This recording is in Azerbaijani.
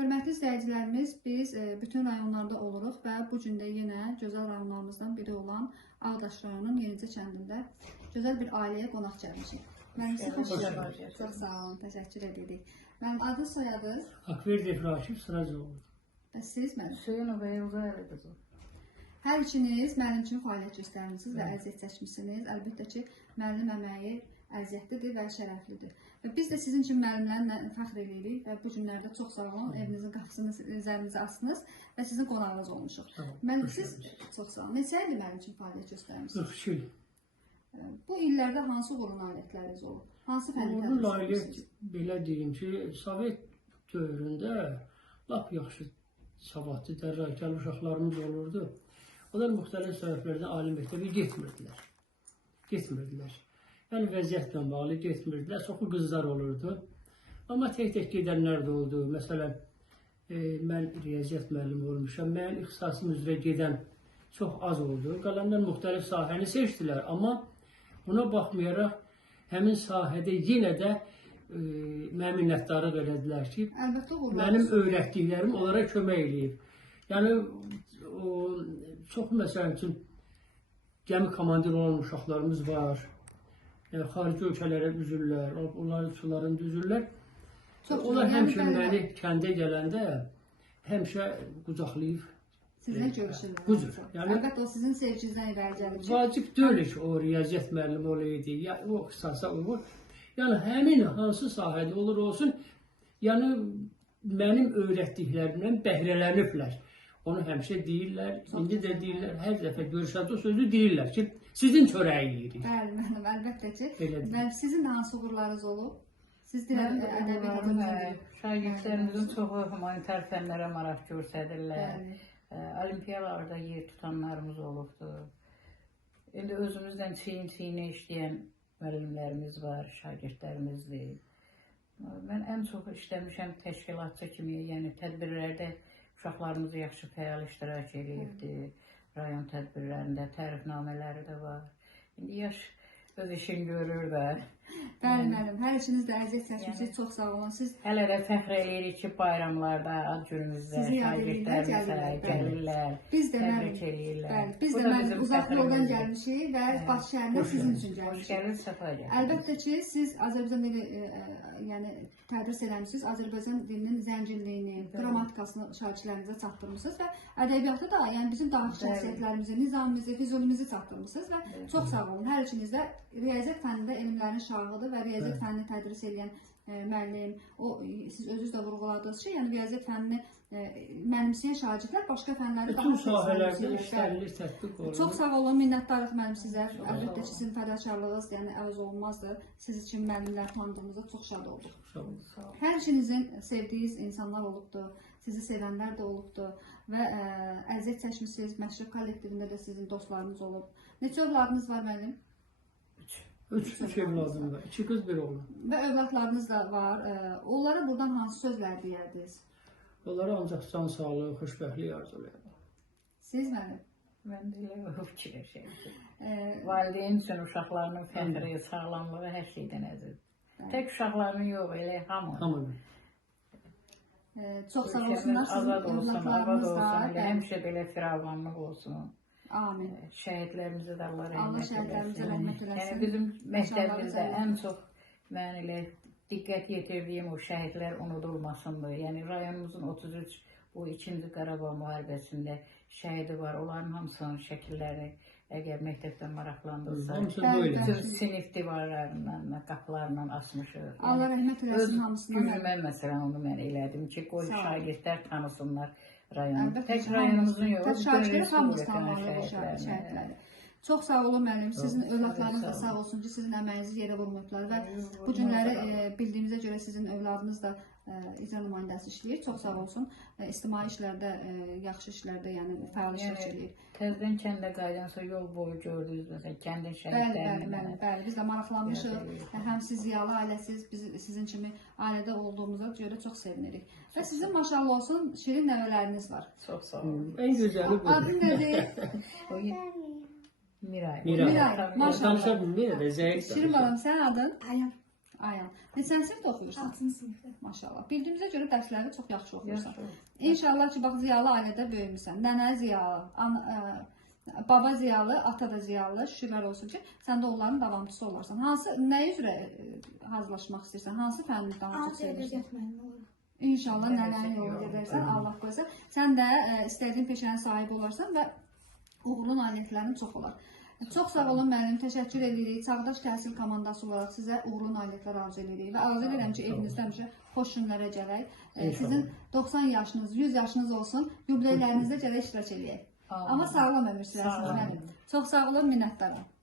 Hörmətli izləyicilərimiz, biz bütün rayonlarda oluruq və bu gün də yenə gözəl rayonlarımızdan biri olan Ağdaş rayonunun Yenicə kəndində gözəl bir ailəyə qonaq gəlmişik. Mənim sizə xoş gəldiniz. Çox sağ olun, təşəkkür edirik. Mənim adınız, soyadınız? Akverdiyev Raşif Sıracoğlu. Və siz mənim? Hüseynova Elzayeva qızım. Hər ikiniz mənim üçün fəaliyyət göstərmişsiniz və əziyyət çəkmişsiniz. Əlbəttə ki, müəllim əməyi əziyyətlidir və şərəflidir. Və biz də sizin üçün müəllimlərlə fəxr edirik və bu günlərdə çox sağ olun, evinizin qapısını üzərinizə açdınız və sizin qonağınız olmuşuq. Siz çox sağ olun. Neçə ildir mənim üçün fəaliyyət göstərmişsiniz? 42 il. Bu illərdə hansı uğurlu nailiyyətləriniz olub? Hansı fəaliyyətlər Uğurlu nailiyyət, belə deyim ki, Sovet dövründə lap yaxşı savadlı, dərrakəl uşaqlarımız olurdu. Onlar müxtəlif səbəblərdən ali məktəbə getmirdilər. Yəni vəziyyətlə bağlı getmirdilər. Çoxu qızlar olurdu. Amma tək-tək gedənlər də oldu. Məsələn, mən riyaziyyat müəllimi olmuşam. Mənim ixtisasım üzrə gedən çox az oldu. Qalanlar müxtəlif sahəni seçdilər. Amma buna baxmayaraq, həmin sahədə yenə də mənə minnətdarlıq elədilər ki, mənim öyrətdiklərim onlara kömək eləyib. Yəni, çox məsələn üçün, gəmi komandir olan uşaqlarımız var. Xarici ölkələrə üzürlər, onların sularını düzürlər. Onlar həmişə məni kəndə gələndə həmişə qucaqlayıb sizinlə görüşürlər. Qucur. Əlbəttə, o sizin sevginizdən irəli gəlir. Vacib deyil ki, o riyaziyyat müəllimi olaydı, o ixtisasa uyğun. Yəni, həmin hansı sahədə olur olsun, yəni mənim öyrətdiklərimdən bəhrələniblər. Onu həmişə deyirlər, indi də deyirlər, hər dəfə görüşəndə o sözü deyirlər ki, sizin çörəyi yeyirik. Bəli, mənim, əlbəttə ki. Sizin də hansı uğurlarınız olub? Siz ədəbiyyat şagirdlərimizin çoxu humanitar fənlərə maraq göstərirlər. Olimpiyalarda yer tutanlarımız olubdur. İndi özümüzdən çiyin-çiyinə işləyən müəllimlərimiz var, şagirdlərimizdir. Mən ən çox işləmişəm təşkilatçı kimi, yəni tədbirlərdə uşaqlarımız yaxşı fəal iştirak edibdir. Rayon tədbirlərində tərifnamələri də var. İndi yaş öz işini görür də. Bəli, mənim. Hər işiniz də əziyyət çəkmişsiniz. Çox sağ olun. Siz hələ də fəxr eləyirik ki, bayramlarda, ad günümüzdə şagirdlərimizə gəlirlər, təbrik eləyirlər. Biz də mənim uzaq yoldan gəlmişik və Bakı şəhərinə sizin üçün gəlmişik. Hoş gəlir, səfa gəlir. Əlbəttə ki, siz Azərbaycan dili tədris eləmişsiniz. Azərbaycan dilinin zənginliyini, qrammatikasını şagirdlərinizə çatdırmışsınız və ədəbiyyatı da, yəni bizim dağıtı şəxsiyyətlərimizi, nizamimizi, füzulimizi çatdırmışsınız və çox sağ olun. Hər ikiniz də riyaziyyat fənnində elmlərin şahıdır və riyaziyyat fənnini tədris edən müəllim, siz özünüz də vurğuladınız ki, yəni riyaziyyat fənnini mənimsəyən şagirdlər başqa fənləri bütün sahələrdə işlərilir, tətbiq olunur. Çox sağ olun, minnətdarıq mənim sizə. Əlbəttə ki, sizin fədakarlığınız əvəz olunmazdır. Siz üçün müəllimlər tanıdığımızda çox şad olduq. Hər ikinizin sevdiyiniz insanlar olubdur, sizi sevənlər də olubdur və əziyyət çəkmişsiniz, məşrif kollektivində də sizin dostlarınız olub. Neçə övladınız var müəllim? Üç evladım var. 2 qız, 1 oğlan. Və övladlarınız da var. Onlara buradan hansı sözlər deyərdiniz? Onlara ancaq can sağlığı, xoşbəxtlik arzulayırlar. Siz mənim? Mən də elə fikirləşirəm ki, valideyn üçün uşaqlarının fəxri, sağlamlığı hər şeydən əzizdir. Tək uşaqlarının yox, elə hamı. Çox sağ olsunlar, sizin övladlarınız var. Həmişə belə firavanlıq olsun. Amin. Şəhidlərimizə də Allah şəhidlərimizə rəhmət eləsin. Yəni bizim məktəbimizdə ən çox mən elə diqqət yetirdiyim o şəhidlər unudulmasındır. Yəni rayonumuzun 33 bu 2-ci Qarabağ müharibəsində şəhidi var. Onların hamısının şəkilləri əgər məktəbdən maraqlandırsa, bütün sinif divarlarından, qapılarından asmışıq. Allah rəhmət eləsin hamısına. Gücümə məsələn onu mən elədim ki, qoy şagirdlər tanısınlar rayonu. Tək rayonumuzun yox, şagirdlər hamısı tanımalı şəhidləri. Çox sağ olun müəllim, sizin övladlarınız da sağ olsun ki, sizin əməyinizi yerə vurmayıblar və bu günləri bildiyimizə görə sizin övladınız da icra nümayəndəsi işləyir. Çox sağ olsun. İctimai işlərdə, yaxşı işlərdə, yəni fəal iştirak edir. Təzədən kəndə qayıdansa yol boyu gördünüz məsələn, kəndin şəhidlərini. Bəli, biz də maraqlanmışıq. Həm siz ziyalı ailəsiz, biz sizin kimi ailədə olduğumuza görə çox sevinirik. Və sizin maşallah olsun şirin nəvələriniz var. Çox sağ olun. En güzeli bu. Adın nədir? Miray. Miray. Maşallah. Tanışa bilmir de zəif. Şirin balam, sənin adın? Ayhan. Ayan. Neçənci sinifdə oxuyursan? 6-cı sinifdə. Maşallah. Bildiyimizə görə dərsləri çox yaxşı oxuyursan. Yaxşı. İnşallah ki, bax ziyalı ailədə böyümüsən. Nənə ziyalı, baba ziyalı, ata da ziyalı. Şükürlər olsun ki, sən də onların davamçısı olarsan. Nə üzrə hazırlaşmaq istəyirsən? Hansı fənni daha çox Adi sevirsən? ədəbiyyat müəllimi olaraq. İnşallah nənənin yolu gedərsən, Allah qoysa. Sən də istədiyin peşənin sahibi olarsan və uğurlu nailiyyətlərin çox olar. Çox sağ olun müəllim, təşəkkür edirik. Çağdaş təhsil komandası olaraq sizə uğurlu nailiyyətlər arzu edirik və arzu edirəm ki, evinizdə həmişə xoş günlərə gələk. Sizin 90 yaşınız, 100 yaşınız olsun, yubileylərinizdə gələk iştirak edək. Amma sağlam ömür sürəsiniz müəllim. Çox sağ olun, minnətdaram.